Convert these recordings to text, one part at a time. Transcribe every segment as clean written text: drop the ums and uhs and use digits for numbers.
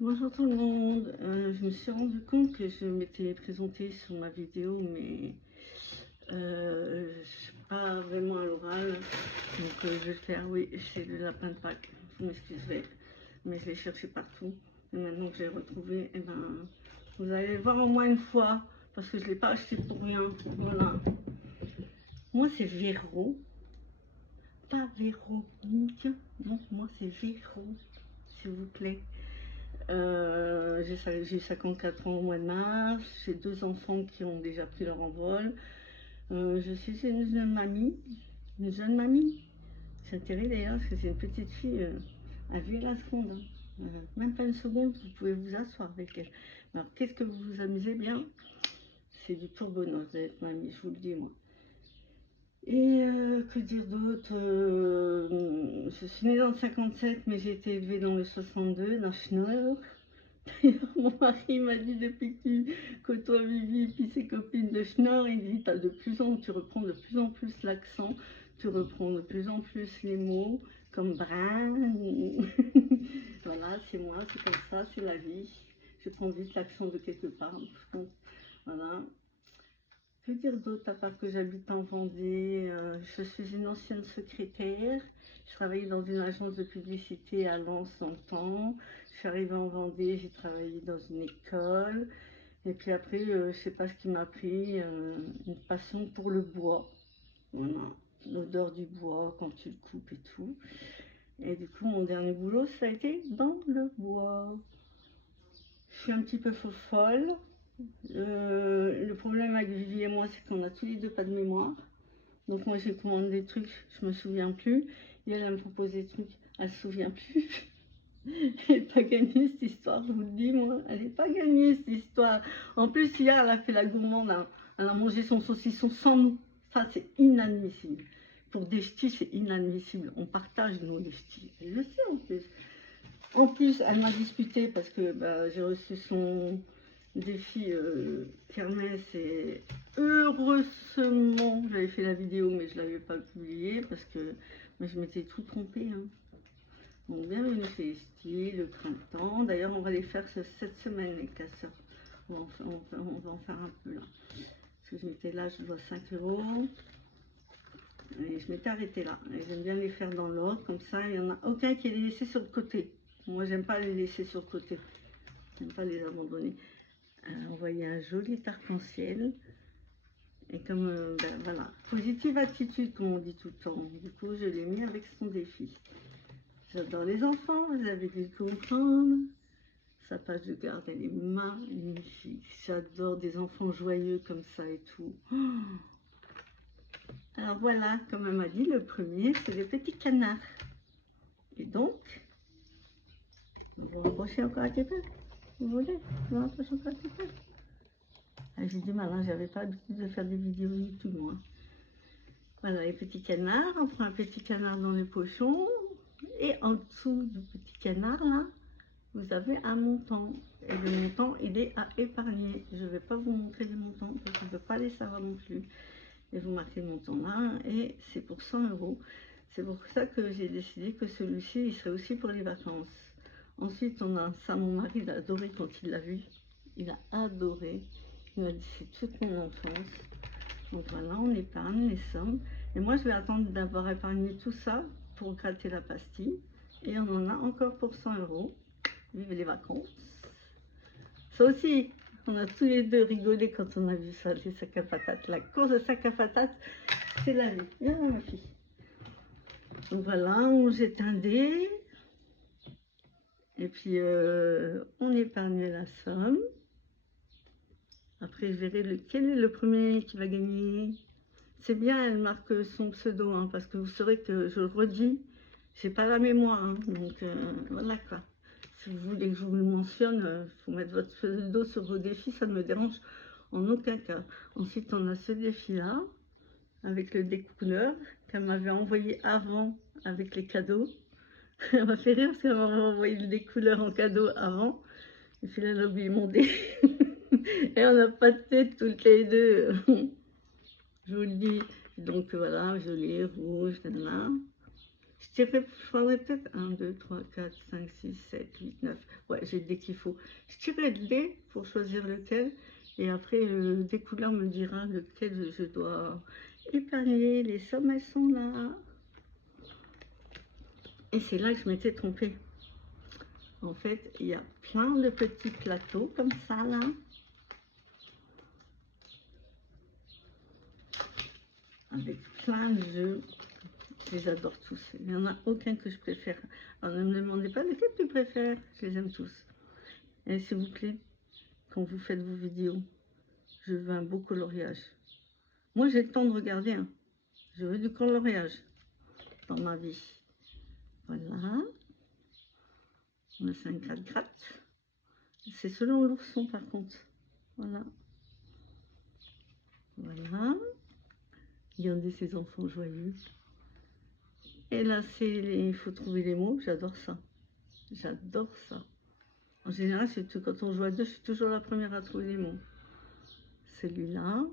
Bonjour tout le monde. Je me suis rendu compte que je m'étais présentée sur ma vidéo, mais je suis pas vraiment à l'oral. Donc je vais faire, oui, c'est le lapin de Pâques. Vous m'excuserez, mais je l'ai cherché partout. Et maintenant que j'ai retrouvé, eh ben, vous allez le voir au moins une fois, parce que je ne l'ai pas acheté pour rien. Voilà. Moi, c'est Véro, pas Véronique. Donc moi, c'est Véro, s'il vous plaît. J'ai eu 54 ans au mois de mars, j'ai 2 enfants qui ont déjà pris leur envol. Je suis une jeune mamie. C'est terrible d'ailleurs parce que c'est une petite fille à vue la seconde. Même pas une seconde, vous pouvez vous asseoir avec elle. Alors qu'est-ce que vous vous amusez bien? C'est du pur bonheur d'être mamie, je vous le dis moi. Et que dire d'autre? Je suis née dans le 57, mais j'ai été élevée dans le 62, dans Schnorr. Mon mari m'a dit depuis que tu côtoies Vivi et puis ses copines de Schnorr, il dit tu reprends de plus en plus l'accent, tu reprends de plus en plus les mots comme brin. Voilà, c'est moi, c'est comme ça, c'est la vie. Je prends vite l'accent de quelque part. Voilà. Que dire d'autre à part que j'habite en Vendée? Je suis une ancienne secrétaire. Je travaillais dans une agence de publicité à Lens dans le temps. Je suis arrivée en Vendée, j'ai travaillé dans une école. Et puis après, je ne sais pas ce qui m'a pris, une passion pour le bois. Voilà, l'odeur du bois quand tu le coupes et tout. Et du coup, mon dernier boulot, ça a été dans le bois. Je suis un petit peu folle. Le problème avec Vivi et moi, c'est qu'on a tous les deux pas de mémoire. Donc moi, j'ai commandé des trucs, je me souviens plus. Et elle me propose des trucs, elle se souvient plus. Elle n'est pas gagnée cette histoire, je vous le dis, moi. Elle n'est pas gagnée cette histoire. En plus, hier, elle a fait la gourmande. Hein. Elle a mangé son saucisson sans nous. Ça, c'est inadmissible. Pour des ch'tis, c'est inadmissible. On partage, nous, les ch'tis. Elle le sait, en plus. En plus, elle m'a disputé parce que j'ai reçu son défi kermesse et heureusement, j'avais fait la vidéo, mais je ne l'avais pas publiée parce que je m'étais tout trompée. Hein. Donc, bienvenue chez les styles, le printemps. D'ailleurs, on va les faire cette semaine, les casseurs. On va en faire un peu là. Parce que je m'étais là, je dois 5 €. Et je m'étais arrêtée là. Et j'aime bien les faire dans l'ordre, comme ça, il n'y en a aucun qui est laissé sur le côté. Moi, j'aime pas les laisser sur le côté. J'aime pas les abandonner. On voyait un joli arc-en-ciel. Et comme, voilà, positive attitude, comme on dit tout le temps. Du coup, je l'ai mis avec son défi. J'adore les enfants, vous avez dû le comprendre. Sa page de garde, elle est magnifique. J'adore des enfants joyeux comme ça et tout. Alors voilà, comme elle m'a dit, le premier, c'est le petit canard. Et donc, vous vous rapprochez encore un petit peu? Vous voulez? Vous vous rapprochez encore un petit peu? Ah, j'ai du mal, hein, j'avais pas l'habitude de faire des vidéos YouTube, moi. Voilà, les petits canards. On prend un petit canard dans le pochon. Et en dessous du petit canard, là, vous avez un montant. Et le montant, il est à épargner. Je ne vais pas vous montrer les montants parce que je ne peux pas les savoir non plus. Et vous marquez le montant là, et c'est pour 100 €. C'est pour ça que j'ai décidé que celui-ci, il serait aussi pour les vacances. Ensuite, on a ça, mon mari l'a adoré quand il l'a vu. Il a adoré. Il m'a dit, c'est toute mon enfance. Donc voilà, on épargne les sommes. Et moi, je vais attendre d'avoir épargné tout ça pour gratter la pastille. Et on en a encore pour 100 €. Vive les vacances. Ça aussi, on a tous les deux rigolé quand on a vu ça, les sacs à patates. La course de sacs à patates, c'est la vie. Viens là, ma fille. Donc voilà, on jette un dé. Et puis, on épargne la somme. Après, je verrai lequel est le premier qui va gagner. C'est bien, elle marque son pseudo, hein, parce que vous saurez que, je le redis, j'ai pas la mémoire. Hein, donc, voilà quoi. Si vous voulez que je vous le mentionne, il faut mettre votre pseudo sur vos défis, ça ne me dérange en aucun cas. Ensuite, on a ce défi-là, avec le découleur, qu'elle m'avait envoyé avant, avec les cadeaux. Elle m'a fait rire parce qu'elle m'avait envoyé le découleur en cadeau avant. Et puis là, elle a oublié mon dé. Et on n'a pas de tête toutes les deux. Je vous le dis. Donc voilà, joli, rouge, là. Je dirais, je prendrais peut-être 1, 2, 3, 4, 5, 6, 7, 8, 9. Ouais, j'ai le dé qu'il faut. Je tirerai le dé pour choisir lequel. Et après, le découleur me dira lequel je dois épargner. Les sommes, elles sont là. Et c'est là que je m'étais trompée. En fait, il y a plein de petits plateaux comme ça, là. Avec plein de jeux. Je les adore tous. Il n'y en a aucun que je préfère. Alors ne me demandez pas lequel tu préfères. Je les aime tous. Et s'il vous plaît, quand vous faites vos vidéos, je veux un beau coloriage. Moi, j'ai le temps de regarder. Hein. Je veux du coloriage dans ma vie. Voilà. On a 5 gratte. C'est selon l'ourson, par contre. Voilà. Voilà. Regardez ces enfants joyeux. Et là, il faut trouver les mots. J'adore ça. J'adore ça. En général, quand on joue à deux, je suis toujours la première à trouver les mots. Celui-là.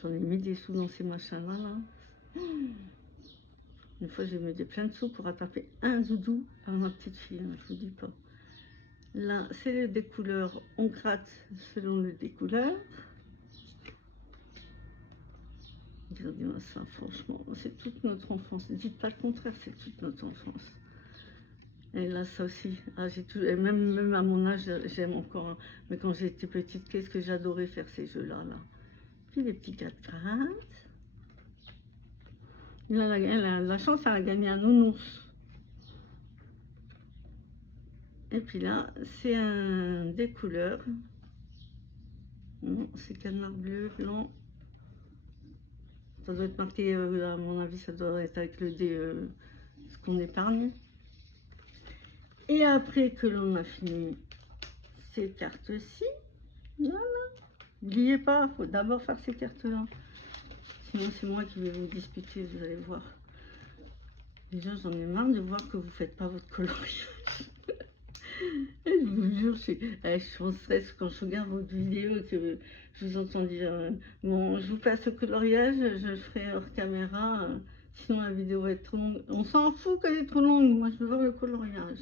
J'en ai mis des sous dans ces machins-là. Là. Une fois, j'ai mis plein de sous pour attraper un doudou par ma petite fille. Hein, je vous dis pas. Là, c'est le découleur. On gratte selon le découleur. Regardez-moi ça, franchement. C'est toute notre enfance. Dites pas le contraire, c'est toute notre enfance. Et là, ça aussi, ah, même à mon âge, j'aime encore. Hein. Mais quand j'étais petite, qu'est-ce que j'adorais faire ces jeux-là. Là. Puis les petits 4 grattes. La chance, elle a gagné un nounours. Et puis là, c'est un des couleurs. Non, c'est canard bleu, blanc. Ça doit être marqué, à mon avis, ça doit être avec le dé, ce qu'on épargne. Et après que l'on a fini ces cartes-ci, voilà. N'oubliez pas, il faut d'abord faire ces cartes-là. Sinon, c'est moi qui vais vous disputer, vous allez voir. Déjà, j'en ai marre de voir que vous ne faites pas votre coloriage. Je vous jure, je suis en stress quand je regarde votre vidéo et que je vous entends dire bon, je vous passe le coloriage, je le ferai hors caméra, sinon la vidéo va être trop longue. On s'en fout qu'elle est trop longue, moi je veux voir le coloriage.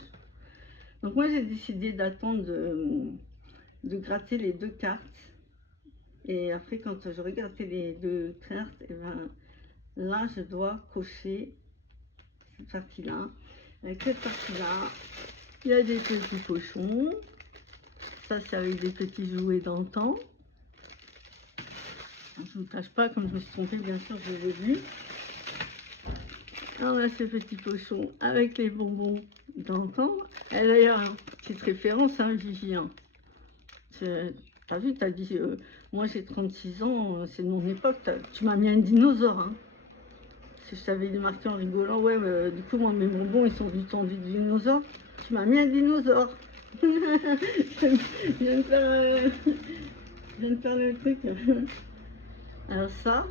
Donc moi j'ai décidé d'attendre de gratter les 2 cartes. Et après quand j'aurai gratté les 2 cartes, et ben là je dois cocher cette partie-là. Avec cette partie-là, il y a des petits pochons. Ça, c'est avec des petits jouets d'antan. Je ne vous cache pas, comme je me suis trompée, bien sûr, je l'ai vu. Alors, on a ces petits pochons avec les bonbons d'antan. Et d'ailleurs, petite référence, hein, Vivian. T'as vu, t'as dit, moi j'ai 36 ans, c'est de mon époque. Tu m'as mis un dinosaure. Hein. Si je t'avais marqué en rigolant, ouais, du coup, moi, mes bonbons, ils sont du temps du dinosaure. Tu m'as mis un dinosaure. je viens de faire le truc. Alors ça,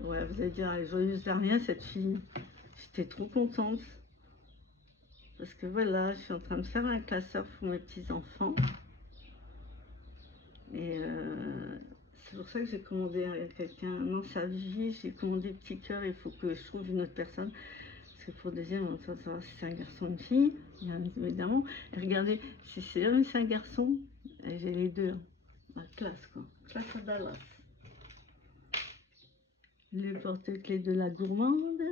ouais, vous allez dire, elle est joyeuse vers rien, cette fille. J'étais trop contente. Parce que voilà, je suis en train de faire un classeur pour mes petits-enfants. Et c'est pour ça que j'ai commandé à quelqu'un. Non, c'est à Vivi, j'ai commandé petit cœur, il faut que je trouve une autre personne. Parce que pour le deuxième, on va savoir si c'est un garçon ou une fille, bien évidemment. Et regardez, si c'est un garçon, j'ai les deux. Hein. La classe, quoi. Classe à Dallas. Le porte-clés de la gourmande.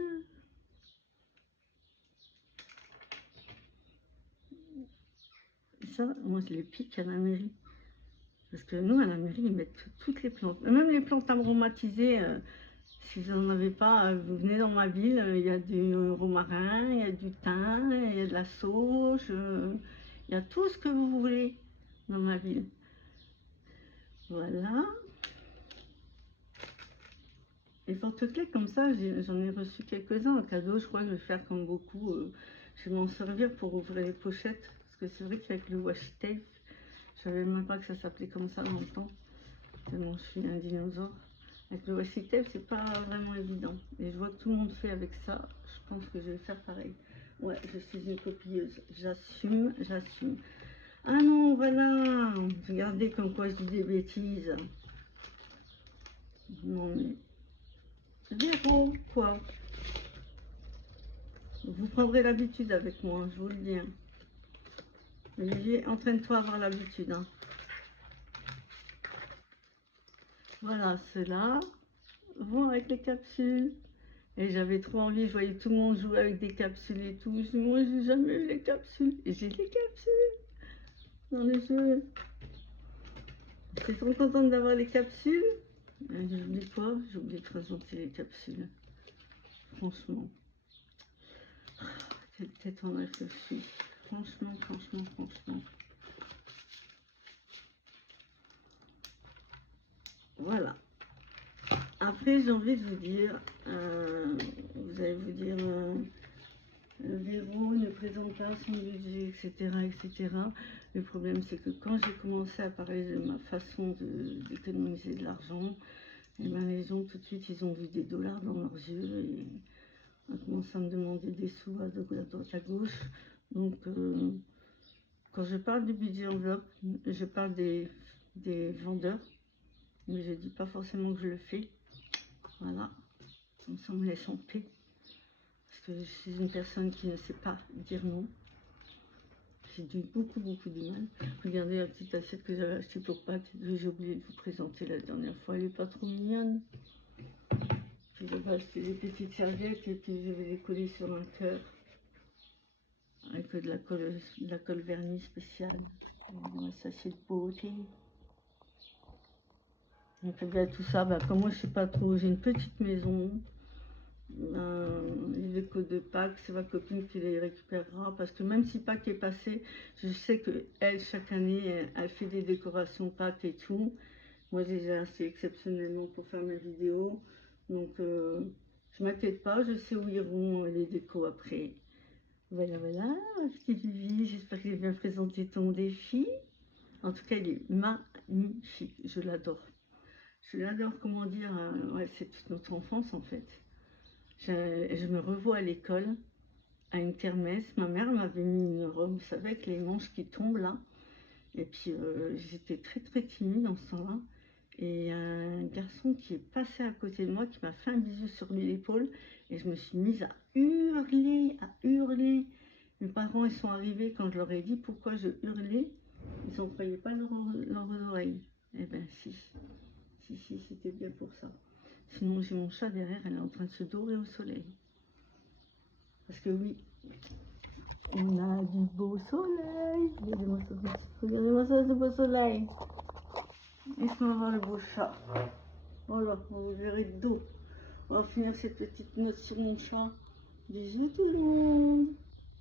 Et ça, moi, je les pique à la mairie. Parce que nous, à la mairie, ils mettent toutes les plantes. Même les plantes aromatisées, si vous n'en avez pas, vous venez dans ma ville, il y a du romarin, il y a du thym, il y a de la sauge, il y a tout ce que vous voulez dans ma ville. Voilà. Les porte-clés comme ça, j'en ai reçu quelques-uns en cadeau. Je crois que je vais faire comme beaucoup. Je vais m'en servir pour ouvrir les pochettes. Parce que c'est vrai qu'avec le washi tape, je savais même pas que ça s'appelait comme ça dans le temps. Tellement je suis un dinosaure. Avec le washi tape, c'est pas vraiment évident. Et je vois que tout le monde fait avec ça. Je pense que je vais faire pareil. Ouais, je suis une copieuse. J'assume, j'assume. Ah non, voilà. Regardez comme quoi je dis des bêtises. Non mais... Zéro, quoi. Vous prendrez l'habitude avec moi, je vous le dis. Hein. Olivier, entraîne-toi à avoir l'habitude. Hein. Voilà, ceux-là vont avec les capsules. Et j'avais trop envie, je voyais tout le monde jouer avec des capsules et tout. Je dis, moi, j'ai jamais eu les capsules. Et j'ai les capsules dans les jeux. J'étais trop contente d'avoir les capsules. J'ai oublié quoi? J'ai oublié de présenter les capsules. Franchement. Quelle tête en a que je suis. Franchement. Voilà. Après, j'ai envie de vous dire, vous allez vous dire, Véro ne présente pas son budget, etc. Le problème, c'est que quand j'ai commencé à parler de ma façon d'économiser de l'argent, et ben, les gens, tout de suite, ils ont vu des dollars dans leurs yeux et ont commencé à me demander des sous à droite, à gauche. Donc, quand je parle du budget enveloppe, je parle des vendeurs, mais je ne dis pas forcément que je le fais. Voilà, comme ça on me laisse en paix. Parce que je suis une personne qui ne sait pas dire non. J'ai beaucoup de mal. Regardez la petite assiette que j'avais achetée pour Pâques. J'ai oublié de vous présenter la dernière fois. Elle n'est pas trop mignonne. Puis j'avais acheté des petites serviettes et puis je vais les coller sur un cœur. Avec de la colle vernis spéciale. Moi, ça c'est de beauté. On fait bien tout ça. Bah, comme moi je sais pas trop, j'ai une petite maison. Les décos de Pâques, c'est ma copine qui les récupérera parce que même si Pâques est passé, je sais que elle, chaque année, elle fait des décorations Pâques et tout. Moi, j'ai acheté exceptionnellement pour faire mes vidéos. Donc, je m'inquiète pas, je sais où iront les décos après. Voilà, ma petite Vivi, j'espère que j'ai bien présenté ton défi. En tout cas, il est magnifique, je l'adore. Je l'adore, comment dire, ouais, c'est toute notre enfance en fait. Je me revois à l'école, à une kermesse. Ma mère m'avait mis une robe, vous savez, avec les manches qui tombent là. Et puis j'étais très timide en ce temps-là. Et un garçon qui est passé à côté de moi, qui m'a fait un bisou sur l'épaule. Et je me suis mise à hurler. Mes parents, ils sont arrivés quand je leur ai dit pourquoi je hurlais. Ils n'en croyaient pas leurs oreilles. Eh ben si, c'était bien pour ça. Sinon, j'ai mon chat derrière, elle est en train de se dorer au soleil. Parce que oui, on a du beau soleil. Regardez-moi ça, ce beau soleil. Laisse-moi voir le beau chat. Voilà, vous verrez de dos. On va finir cette petite note sur mon chat. Bisous tout le monde.